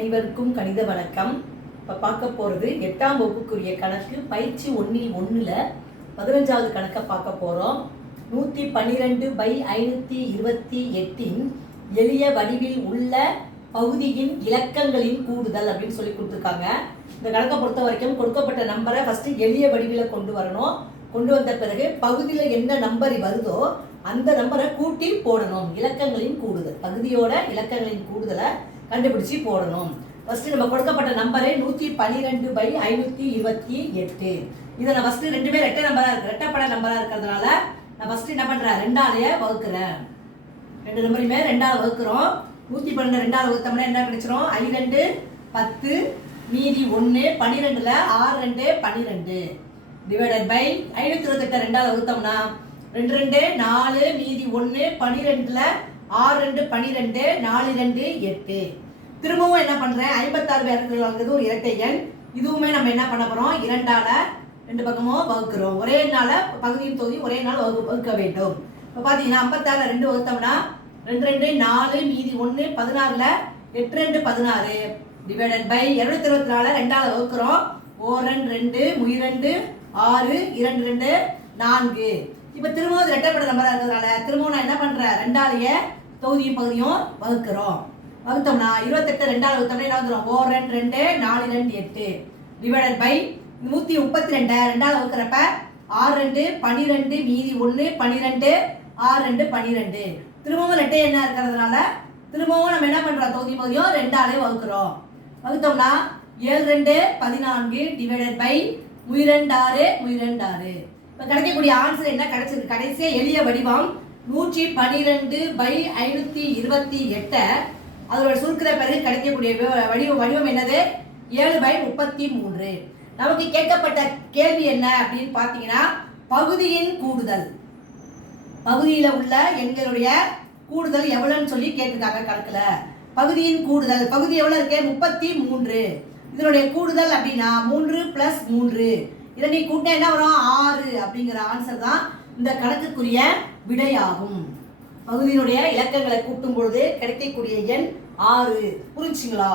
அனைவருக்கும் கணித வணக்கம். இப்போ பார்க்க போகிறது 8ஆம் வகுப்புக்குரிய கணக்கு பயிற்சி 1ல் 15வது கணக்கை பார்க்க போகிறோம். 112/528 எளிய வடிவில் உள்ள பகுதியின் இலக்கங்களின் கூடுதல் அப்படின்னு சொல்லி கொடுத்துருக்காங்க. இந்த கணக்கை பொறுத்த வரைக்கும் கொடுக்கப்பட்ட நம்பரை ஃபஸ்ட்டு எளிய வடிவில் கொண்டு வரணும். கொண்டு வந்த பிறகு பகுதியில் என்ன நம்பர் வருதோ அந்த நம்பரை கூட்டி போடணும். இலக்கங்களின் கூடுதல், பகுதியோட இலக்கங்களின் கூடுதலை கண்டுபிடிச்சி போடணும். ஃபர்ஸ்ட் நம்ம கொடுக்கப்பட்ட நம்பரே 112/528. இதை நான் ஃபர்ஸ்ட் ரெண்டுமே ரெட்டப்பட நம்பரா இருக்கிறதுனால நான் ஃபர்ஸ்ட் என்ன பண்றேன், 2ஆலேயே வகுக்கிறேன். ரெண்டு நம்பரையுமே 2ஆல் வகுக்கிறோம். 112 2ஆல் வகுத்தோம்னா என்ன கிடைச்சிரும், 5 10 மீதி 1 12ல 6 2 12 டிவைடட் பை 528 2ஆல் வகுத்தோம்னா 2 2 4 மீதி 1 12ல 6 2 12 4 2 8. திரும்பவும் என்ன பண்றேன், 56 வாங்குறது ஒரு இரட்டை எண். இதுவுமே நம்ம என்ன பண்ண போறோம், 2ஆல ரெண்டு பக்கமும் வகுக்கிறோம். ஒரே நாள பகுதியின் தொகுதி ஒரே நாள் வகுக்க வேண்டும். இப்போ பாத்தீங்கன்னா 56 2 வகுத்தோம்னா 2 2 4 மீதி 1 16ல 8 2 16 டிவைடட் பை 224 2ஆல வகுக்கிறோம். 1 2 2 6 2 2 4. இப்போ திரும்பவும் ரெட்டைப்பட நம்பரா இருக்கிறதுனால திரும்பவும் நான் என்ன பண்றேன், 2ஆலேயே தொகுதியும் பகுதியும் வகுக்கிறோம். வகுத்தோம்னா 28 2ஆல் வகுத்தோம்னா என்ன வந்துடும், 1 2 4 2 8 டிவைடட் பை 132 2ஆல் வகுக்கிறப்ப 6 2 12 மீதி 1 12 6 2 12. திரும்பவும் ரெட்டை என்ன இருக்கிறதுனால திரும்பவும் நம்ம என்ன பண்றோம், தொகுதி பகுதியும் 2ஆலே வகுக்கிறோம். வகுத்தோம்னா 7 2 14 டிவைடட் பை 6 6. இப்போ கிடைக்கக்கூடிய ஆன்சர் என்ன கிடைச்சிருக்கு, கடைசியா எளிய வடிவம் 112/528. அதோட சுருக்கிற பிறகு கிடைக்கக்கூடிய வடிவம் என்னது, 7/33. நமக்கு கேட்கப்பட்ட கேள்வி என்ன அப்படின்னு பார்த்தீங்கன்னா, பகுதியின் கூடுதல், பகுதியில் உள்ள எண்களுடைய கூடுதல் எவ்வளோன்னு சொல்லி கேட்டிருக்காங்க கணக்குல. பகுதியின் கூடுதல், பகுதி எவ்வளோ இருக்கு, 33. இதனுடைய கூடுதல் அப்படின்னா 3 + 3. இதை நீ கூட்டினா என்ன வரும், 6 அப்படிங்கிற ஆன்சர் தான் இந்த கணக்குக்குரிய விடையாகும். பகுதியினுடைய இலக்கங்களை கூட்டும் பொழுது கிடைக்கக்கூடிய எண் 6. புரிஞ்சுங்களா?